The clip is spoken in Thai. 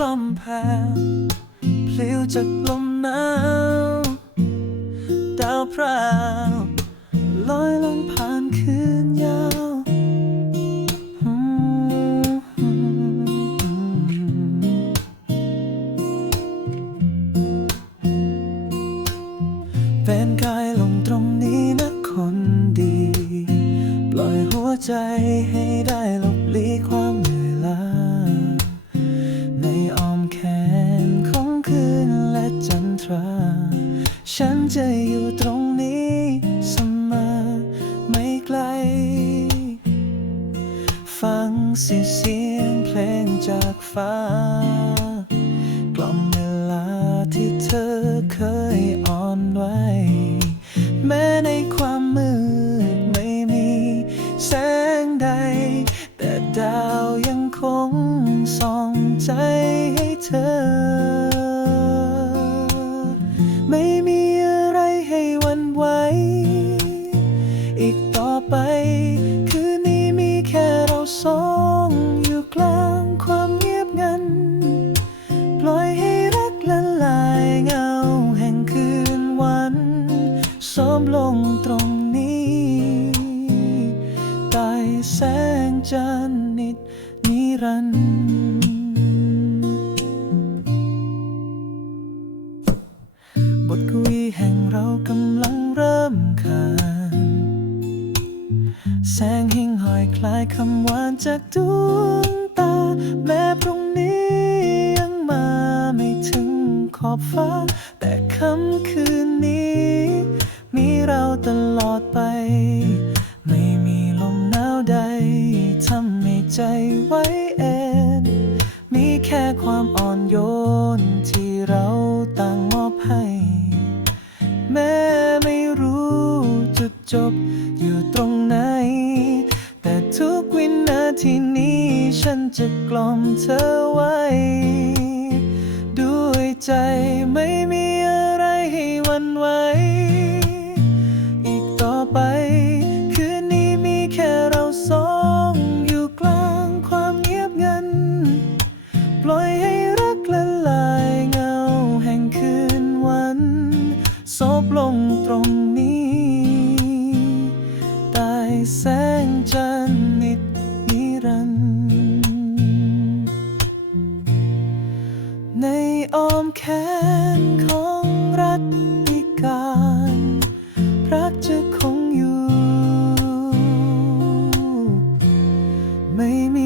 กล่อมแผ่พลิ้วจากลมหนาวดาวพราวลอยลงผ่านคืนยาวอืมเป็นกายลงตรงนี้นะคนดี ปล่อยหัวใจให้ จะอยู่ตรงนี้เสมอไม่ไกล ฟังเสียงเสียงเพลงจากฟ้ากล่อมเวลาที่เธอเคยอ่อนไหวแม้ในความมืดไม่มีแสงใด แต่ดาวยังคงส่องใจให้เธอ คืนนี้มีแค่เราสองอยู่กลางความเงียบงัน ปล่อยให้รักละลายเงาแห่งคืนวันสมลงตรงนี้ใต้แสงจันทร์นิดนิรันดร์บทกวีแห่งเรากำลัง แสงหิ่งห้อยคล้ายคำหวานจากดวงตา แม้พรุ่งนี้ยังมาไม่ถึงขอบฟ้า แต่ค่ำคืนนี้ มีเราตลอดไป ไม่มีลมหนาวใดทำให้ใจไว้เอ็นมีแค่ความอ่อนโยนที่เราต่างมอบให้แม้ไม่รู้จุดจบอยู่ตรงไหน ฉันจะกล่อมเธอไว้ ด้วยใจไม่มีอะไรให้วันไหว อีกต่อไป คืนนี้มีแค่เราสองอยู่กลางความเงียบงัน ปล่อยให้รักละลายเงาแห่งคืนวันซบลงตรงนี้ใต้แสงจันทร์ อ้อมแขนของรัฐิการรักจะคงอยู่ ไม่มี